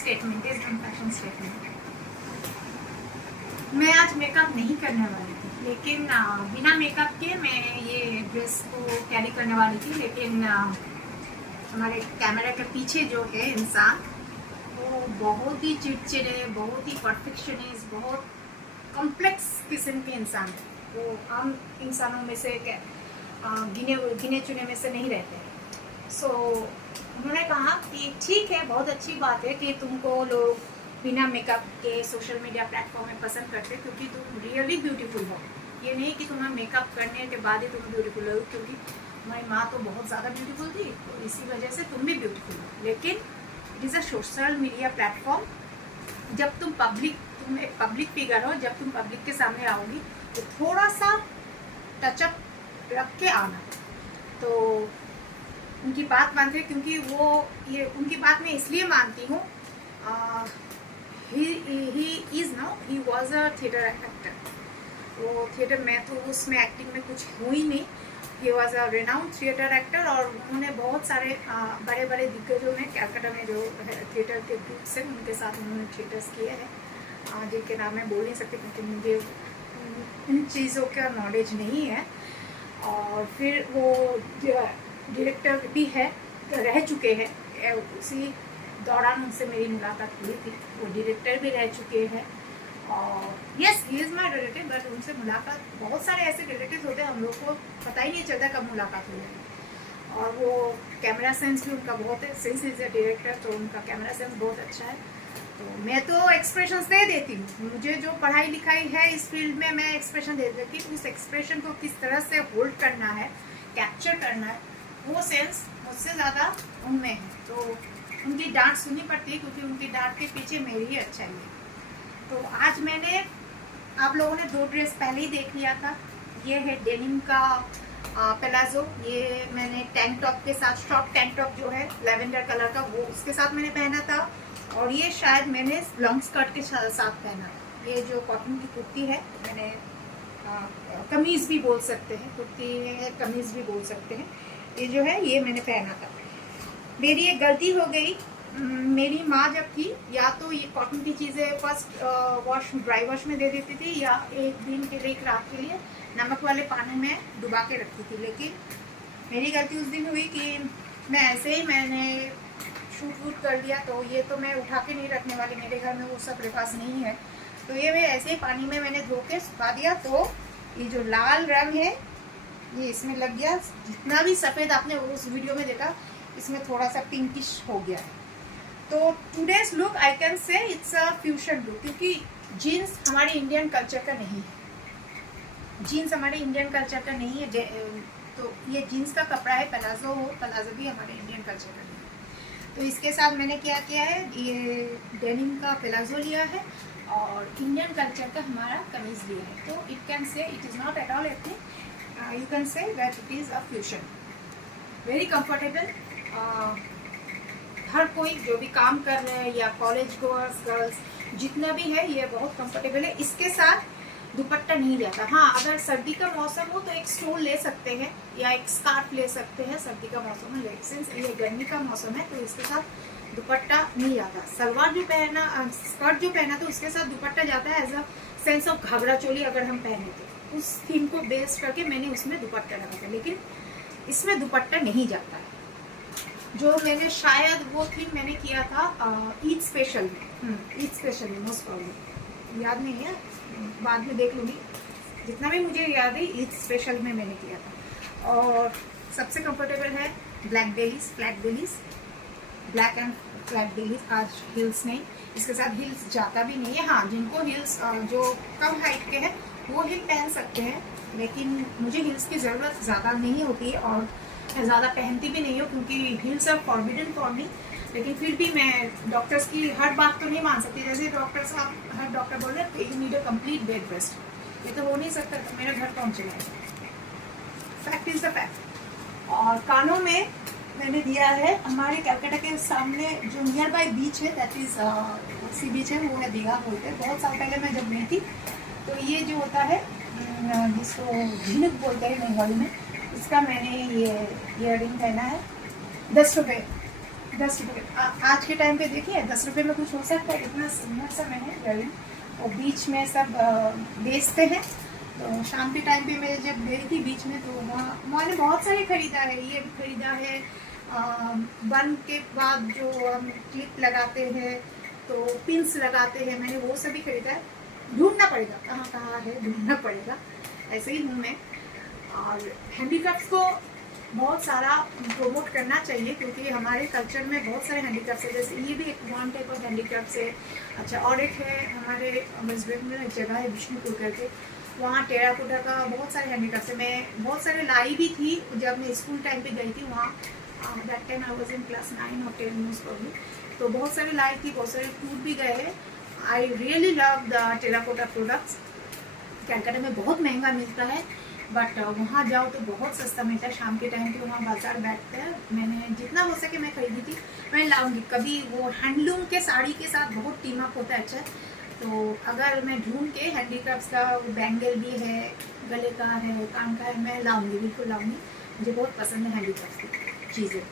Statement is one fashion statement. मैं आज makeup नहीं करने वाली थी, लेकिन बिना मेकअप के मैं ये ड्रेस को कैरी करने वाली थी, लेकिन हमारे कैमरा के पीछे जो है इंसान वो बहुत ही चिड़चिड़े, बहुत ही परफेक्शनिस्ट, बहुत कॉम्प्लेक्स किस्म के इंसान है। वो आम इंसानों में से गिने चुने में से नहीं रहते हैं। सो उन्होंने कहा कि ठीक है, बहुत अच्छी बात है कि तुमको लोग बिना मेकअप के सोशल मीडिया प्लेटफॉर्म में पसंद करते हैं, क्योंकि तुम रियली ब्यूटीफुल हो। ये नहीं कि तुम्हें मेकअप करने के बाद ही तुम ब्यूटीफुल हो, क्योंकि हमारी माँ तो बहुत ज़्यादा ब्यूटीफुल थी, तो इसी वजह से तुम भी ब्यूटीफुल हो। लेकिन it is a social media platform. जब तुम एक पब्लिक फिगर हो, जब तुम पब्लिक के सामने आओगी तो थोड़ा सा टचअप रख के आना। तो उनकी बात मानते हैं, क्योंकि ये उनकी बात मैं इसलिए मानती हूँ, he was a theatre actor. वो थिएटर में तो उसमें एक्टिंग में कुछ हुई नहीं। He was a renowned theatre actor, और उन्होंने बहुत सारे बड़े बड़े दिग्गजों में कलकत्ता में जो थिएटर के ग्रुप्स हैं उनके साथ उन्होंने थिएटर्स किए हैं, जिनके नाम मैं बोल नहीं सकती क्योंकि मुझे उन चीज़ों का नॉलेज नहीं है। और फिर वो डायरेक्टर भी रह चुके हैं। उसी दौरान उनसे मेरी मुलाकात हुई थी। वो डायरेक्टर भी रह चुके हैं, और yes he is my relative, but उनसे मुलाकात, बहुत सारे ऐसे रिलेटिव होते हैं हम लोग को पता ही नहीं चलता कब मुलाकात हुई है। और वो कैमरा सेंस भी उनका बहुत है, सिंस इज अ डायरेक्टर तो उनका कैमरा सेंस बहुत अच्छा है। तो मैं तो एक्सप्रेशंस दे देती हूँ, मुझे जो पढ़ाई लिखाई है इस फील्ड में मैं एक्सप्रेशन दे देती हूँ। उस एक्सप्रेशन को किस तरह से होल्ड करना है, कैप्चर करना है, वो सेंस मुझसे ज़्यादा उनमें है। तो उनकी डांट सुननी पड़ती है, क्योंकि उनकी डांट के पीछे मेरी ही अच्छाई है। तो आज मैंने, आप लोगों ने 2 ड्रेस पहले ही देख लिया था। ये है डेनिम का प्लाजो, ये मैंने टैंक टॉप के साथ, शॉर्ट टैंक टॉप जो है लेवेंडर कलर का, वो उसके साथ मैंने पहना था। और ये शायद मैंने लॉन्ग स्कर्ट के साथ पहना था। ये जो कॉटन की कुर्ती है, मैंने कमीज़ भी बोल सकते हैं, कुर्ती है कमीज़ भी बोल सकते हैं, ये जो है ये मैंने पहना था। मेरी एक गलती हो गई। मेरी माँ जब थी, या तो ये कॉटन की चीज़ें फर्स्ट वॉश, ड्राई वॉश में दे देती थी, या एक दिन के लिए, एक रात के लिए नमक वाले पानी में डुबा के रखती थी। लेकिन मेरी गलती उस दिन हुई कि मैं ऐसे ही मैंने शूट वूट कर दिया, तो ये तो मैं उठा के नहीं रखने वाली, मेरे घर में वो सब रिवाज नहीं है। तो ये मैं ऐसे ही पानी में मैंने धो के सुखा दिया, तो ये जो लाल रंग है ये इसमें लग गया। जितना भी सफ़ेद आपने उस वीडियो में देखा, इसमें थोड़ा सा पिंकिश हो गया है। तो today's look I can say it's a fusion look, क्योंकि जीन्स हमारे इंडियन कल्चर का नहीं है। जीन्स हमारे इंडियन कल्चर का नहीं है। तो ये जीन्स का कपड़ा है, प्लाजो भी हमारे इंडियन कल्चर का नहीं है। तो इसके साथ मैंने क्या किया है, ये डेनिम का प्लाजो लिया है और इंडियन कल्चर का हमारा कमीज लिया है। तो it can say it is not at all ethnic, you can say that it is a fusion, very comfortable। हर कोई जो भी काम कर रहे हैं, या कॉलेज गोअर्स, गर्ल्स, जितना भी है, ये बहुत कंफर्टेबल है। इसके साथ दुपट्टा नहीं जाता। हाँ, अगर सर्दी का मौसम हो तो एक स्टोल ले सकते हैं या एक स्कार्फ ले सकते हैं सर्दी का मौसम में, लेकिन ये गर्मी का मौसम है तो इसके साथ दुपट्टा नहीं जाता। सलवार जो पहना, स्कर्ट जो पहना, तो उसके साथ दुपट्टा जाता है as a sense of ghagra choli अगर हम पहने तो। उस थीम को बेस करके मैंने उसमें दुपट्टा लगा था, लेकिन इसमें दुपट्टा नहीं जाता है। जो मैंने शायद वो थीम मैंने किया था ईद स्पेशल में, ईद स्पेशल में, मोस्ट प्रॉब्लम याद नहीं है, बाद में देख लूँगी। जितना भी मुझे याद है ईद स्पेशल में मैंने किया था। और सबसे कंफर्टेबल है black bellies, flat bellies, black and flat bellies. आज हिल्स नहीं, इसके साथ हिल्स जाता भी नहीं है। हाँ, जिनको हिल्स जो कम हाइट के हैं वो हिल पहन सकते हैं, लेकिन मुझे हिल्स की ज़रूरत ज़्यादा नहीं होती है और मैं ज़्यादा पहनती भी नहीं हूँ, क्योंकि hills are forbidden for me. लेकिन फिर भी मैं डॉक्टर्स की हर बात तो नहीं मान सकती। जैसे डॉक्टर साहब, हर डॉक्टर बोल रहे हैं you need a complete bed rest, ये तो हो नहीं सकता। तो मेरा घर कौन चलाएगा? Fact is the fact. और कानों में मैंने दिया है, हमारे कलकत्ता के सामने जो नियर बाई बीच है, दैट इज़ सी बीच है, वो है दीघा बोलते हैं। बहुत साल पहले मैं जब गई थी, तो ये जो होता है जिसको झिनुक बोलते हैं बंगाली में, इसका मैंने ये ईयरिंग पहना है। 10 रुपये 10 रुपये आज के टाइम पे देखिए 10 रुपये में कुछ हो सकता है। इतना सुंदर सा मैंने इयररिंग और बीच में सब बेचते हैं। तो शाम के टाइम पे मैं जब गई थी बीच में तो वहाँ मैंने बहुत सारे खरीदा है। ये भी खरीदा है, बन के बाद जो हम क्लिप लगाते हैं तो पिंस लगाते हैं, मैंने वो सभी खरीदा है। ढूंढना पड़ेगा कहाँ कहाँ है, ढूंढना पड़ेगा। ऐसे ही हूँ मैं। और हैंडीक्राफ्ट्स को बहुत सारा प्रमोट करना चाहिए क्योंकि हमारे कल्चर में बहुत सारे हैंडीक्राफ्ट्स है। जैसे ये भी एक वन टाइप ऑफ हैंडीक्राफ्ट्स है। अच्छा, और एक है हमारे वेस्ट बंगाल में एक जगह है विष्णुपुर करके, वहाँ टेराकोटा का बहुत सारे हैंडीक्राफ्ट्स है। मैं बहुत सारे लाई भी थी जब मैं स्कूल टाइम पे गई थी वहाँ। That time I was in class 9 और 10 मोस्ट प्रॉब्ली। तो बहुत सारे लाई थी, बहुत सारे टूर भी गए हैं। I really love the terracotta products. Calcutta में बहुत महंगा मिलता है बट वहाँ जाओ तो बहुत सस्ता मिलता है। शाम के टाइम पे वहाँ बाजार बैठता है। मैंने जितना हो सके मैं खरीदी थी, मैं लाऊंगी कभी। वो हैंडलूम के साड़ी के साथ बहुत टीम अप होता है। अच्छा, तो अगर मैं ढूंढ के हैंडीक्राफ्ट्स का बैंगल भी है, गले का है, कान का है, मैं लाऊंगी, बिल्कुल लाऊंगी। मुझे बहुत पसंद है हैंडीक्राफ्ट्स की चीज़ें।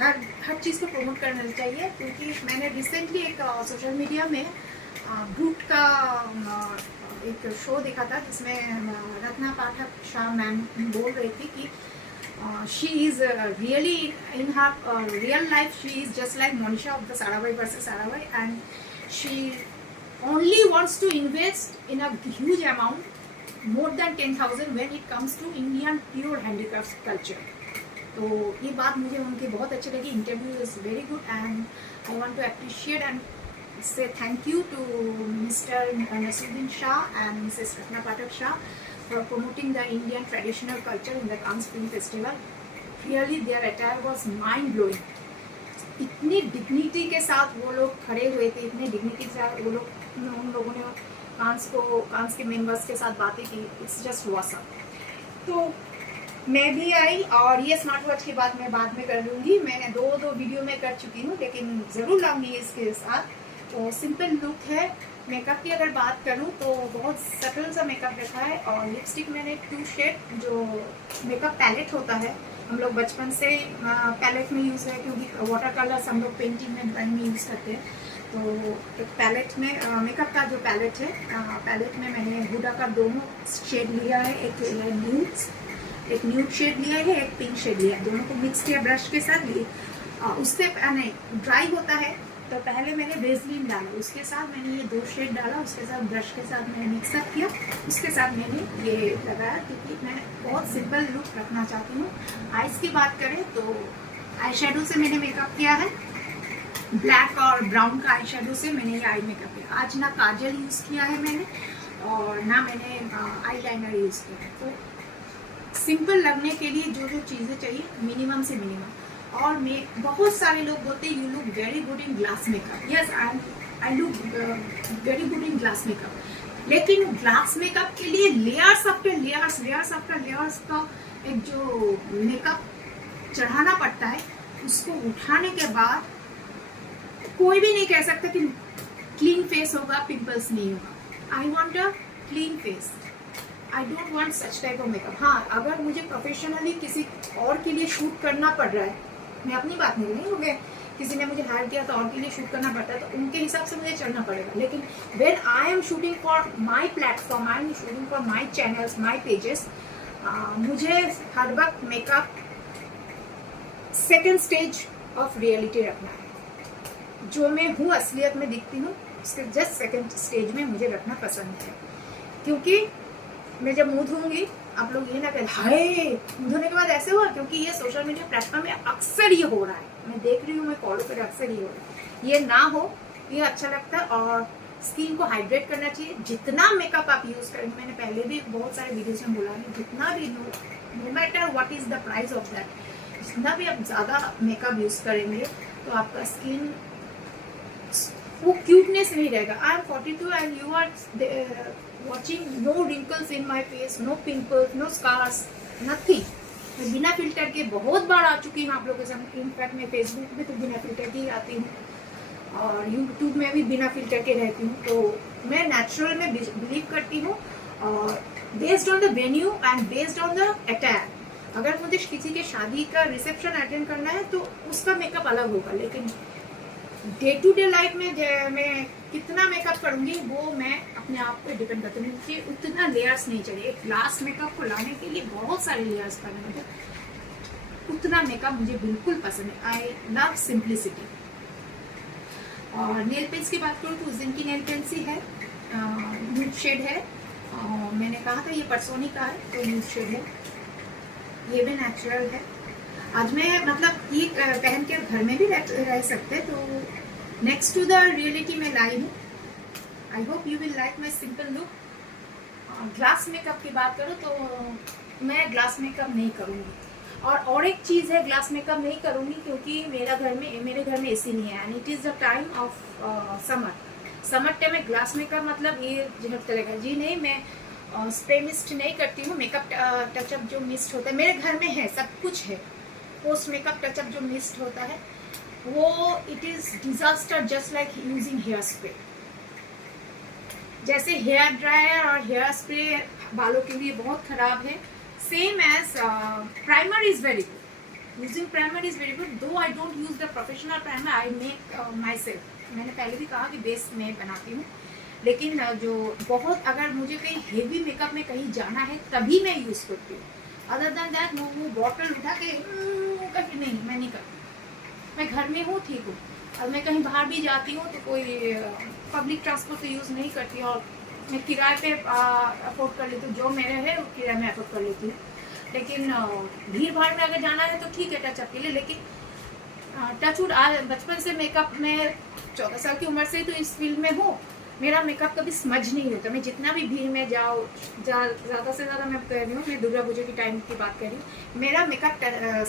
हर चीज़ को प्रमोट करना चाहिए क्योंकि मैंने रिसेंटली एक सोशल मीडिया में ब्रूट का एक शो देखा था जिसमें रत्ना पाठक शाह मैम बोल रही थी कि she is really in her real life she is just like Monisha of the Sarabhai versus Sarabhai and she only wants to invest in a huge amount more than 10,000 when it comes to Indian pure handicrafts culture. तो ये बात मुझे उनकी बहुत अच्छी लगी। Interview is very good and I want to appreciate and say thank you to Mr. Nasuddin Shah and Mrs. Ratna Pathak Shah for promoting the Indian traditional culture in the Cannes Film Festival. Really their attire was mind blowing. इतनी dignity के साथ वो लोग खड़े हुए थे, इतने dignity के साथ वो लोग, उन लोगों ने कांस के मेंबर्स के साथ बातें की। It's just awesome. तो मैं भी आई और ये स्मार्ट वॉच की बात मैं बाद में कर लूँगी। मैंने दो वीडियो में कर चुकी हूँ लेकिन ज़रूर लाऊंगी इसके साथ। तो सिंपल लुक है। मेकअप की अगर बात करूँ तो बहुत सटल सा मेकअप रखा है और लिपस्टिक मैंने 2 शेड जो मेकअप पैलेट होता है, हम लोग बचपन से पैलेट में यूज़ है क्योंकि वाटर कलर्स हम लोग पेंटिंग में ड्राइंग में यूज़ करते हैं। तो एक पैलेट में मेकअप का जो पैलेट है, पैलेट में मैंने हुडा का दोनों शेड लिया है। एक न्यूड शेड लिया है, एक पिंक शेड लिया है। दोनों को मिक्स किया ब्रश के साथ लिए। उससे नहीं ड्राई होता है तो पहले मैंने वेसलीन डाला, उसके साथ मैंने ये 2 शेड डाला, उसके साथ ब्रश के साथ मैंने मिक्सअप किया, उसके साथ मैंने ये लगाया क्योंकि मैं बहुत सिंपल लुक रखना चाहती हूँ। आइज़ की बात करें तो आई शेडो से मैंने मेकअप किया है। ब्लैक और ब्राउन का आई शेडो से मैंने ये आई मेकअप किया। आज ना काजल यूज़ किया है मैंने और ना मैंने आई लाइनर यूज़ किया है। तो सिंपल लगने के लिए जो जो चीज़ें चाहिए मिनिमम से मिनिमम। और मैं बहुत सारे लोग बोलते हैं you look very good in glass makeup. Yes, I look very good in glass makeup. लेकिन ग्लास मेकअप के लिए लेयर्स आफ्टर लेयर्स का एक जो मेकअप चढ़ाना पड़ता है, उसको उठाने के बाद कोई भी नहीं कह सकता कि क्लीन फेस होगा, पिंपल्स नहीं होगा। I want a clean face, I don't want such type of makeup. हाँ, अगर मुझे प्रोफेशनली किसी और के लिए शूट करना पड़ रहा है, मैं अपनी बात नहीं हो गया, किसी ने मुझे हायर किया तो और के लिए शूट करना पड़ता है तो उनके हिसाब से मुझे चलना पड़ेगा। लेकिन when I am shooting for my platform, I am shooting for my channels, my pages, मुझे हर वक्त makeup second stage of reality रखना है। जो मैं हूँ असलियत में दिखती हूँ उसके जस्ट सेकेंड स्टेज में मुझे रखना पसंद है। क्योंकि मैं जब मुँह धोऊंगी आप लोग ये ना कहें हाय धोने के बाद ऐसे हुआ, क्योंकि ये सोशल मीडिया प्लेटफॉर्म में अक्सर ये हो रहा है। मैं देख रही हूँ, मैं फॉलो कर अक्सर ये हो रहा है। ये ना हो, ये अच्छा लगता है। और स्किन को हाइड्रेट करना चाहिए। जितना मेकअप आप यूज़ करेंगे, मैंने पहले भी बहुत सारे वीडियोज में बोला है, जितना भी no matter what is the price of that, जितना भी आप ज़्यादा मेकअप यूज़ करेंगे तो आपका स्किन वो क्यूटनेस नहीं रहेगा। I am 42 and you are watching no wrinkles in my face, no pimples, no scars, nothing. मैं बिना फिल्टर के बहुत बार आ चुकी हूँ आप लोगों के सामने। इनफैक्ट मैं फेसबुक में तो बिना फिल्टर के ही आती हूँ और यूट्यूब में भी बिना फिल्टर के रहती हूँ। तो मैं नेचुरल में बिलीव करती हूँ और based on the venue and based on the attack अगर मुझे किसी के शादी का रिसेप्शन अटेंड करना है तो उसका मेकअप अलग होगा, लेकिन डे टू डे लाइफ में मैं कितना मेकअप करूंगी वो मैं अपने आप पे डिपेंड करती हूँ। मुझे उतना लेयर्स नहीं चाहिए। एक ग्लास मेकअप को लाने के लिए बहुत सारे लेयर्स करने होते, उतना मेकअप मुझे बिल्कुल पसंद है। I love simplicity. और नेल पेंट्स की बात करूँ तो उस दिन की नेल पेंट्स ही है, न्यूड शेड है। मैंने कहा था ये परसोनी का है, तो न्यूड शेड है, ये भी नेचुरल है। आज मैं मतलब ये पहन के घर में भी रह सकते, तो नेक्स्ट टू द रियलिटी में लाई हूँ। I hope you will like my simple look. Glass makeup की बात करूँ तो मैं ग्लास मेकअप नहीं करूँगी। और एक चीज़ है, ग्लास मेकअप नहीं करूँगी क्योंकि मेरे घर में एसी नहीं है, and it is the time of summer time में ग्लास मेकअप मतलब ये झट चलेगा जी नहीं। मैं स्प्रे मिस्ट नहीं करती हूँ। मेकअप टचअप जो मिस्ट होता है मेरे घर में है, सब कुछ है। पोस्ट मेकअप टचअप जो मिस्ट होता है वो it is disaster, just like using hair spray. जैसे हेयर ड्रायर और हेयर स्प्रे बालों के लिए बहुत खराब है, same as primer is very good. Using primer is very good, though I don't use the professional primer, I make my self. मैंने पहले भी कहा कि बेस मैं बनाती हूँ, लेकिन जो बहुत अगर मुझे कहीं हेवी मेकअप में कहीं जाना है तभी मैं यूज करती हूँ। अदर देन दैट वो बॉटल उठा के कहीं नहीं, मैं नहीं करती। मैं घर में हूँ, ठीक हूँ। और मैं कहीं बाहर भी जाती हूँ तो कोई पब्लिक ट्रांसपोर्ट तो यूज़ नहीं करती, और मैं किराए पे अफोर्ड कर लेती हूँ। जो मेरे है वो किराए में अफोर्ड कर लेती हूँ। लेकिन भीड़ भाड़ में अगर जाना है तो ठीक है टचअप के लिए, लेकिन टचवुड बचपन से मेकअप में 14 साल की उम्र से तो इस फील्ड में हूँ। मेरा मेकअप कभी स्मज नहीं होता। मैं जितना भी भीड़ में ज़्यादा से ज़्यादा मैं कह रही हूँ, मैं दुर्गा पूजा की टाइम की बात कर रही हूँ, मेरा मेकअप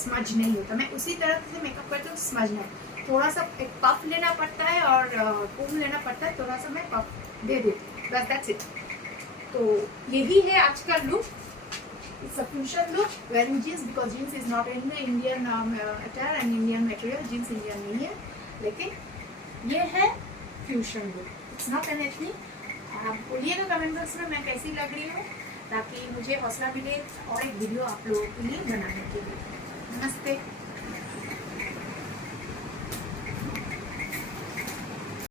स्मज नहीं होता। मैं उसी तरह से मेकअप करती हूँ, स्मज नहीं। थोड़ा सा एक पफ लेना पड़ता है और कोम लेना पड़ता है, थोड़ा सा मैं पफ दे देती हूँ, बस दैट्स इट। तो यही है आज का look. It's a fusion look wearing jeans because jeans is not in the Indian attire and Indian material. Jeans Indian नहीं है, लेकिन ये है fusion look. It's not an ethnic। आप बोलिएगा कमेंट बॉक्स में मैं कैसी लग रही हूँ, ताकि मुझे हौसला मिले और एक वीडियो आप लोगों के लिए बनाने के लिए। नमस्ते।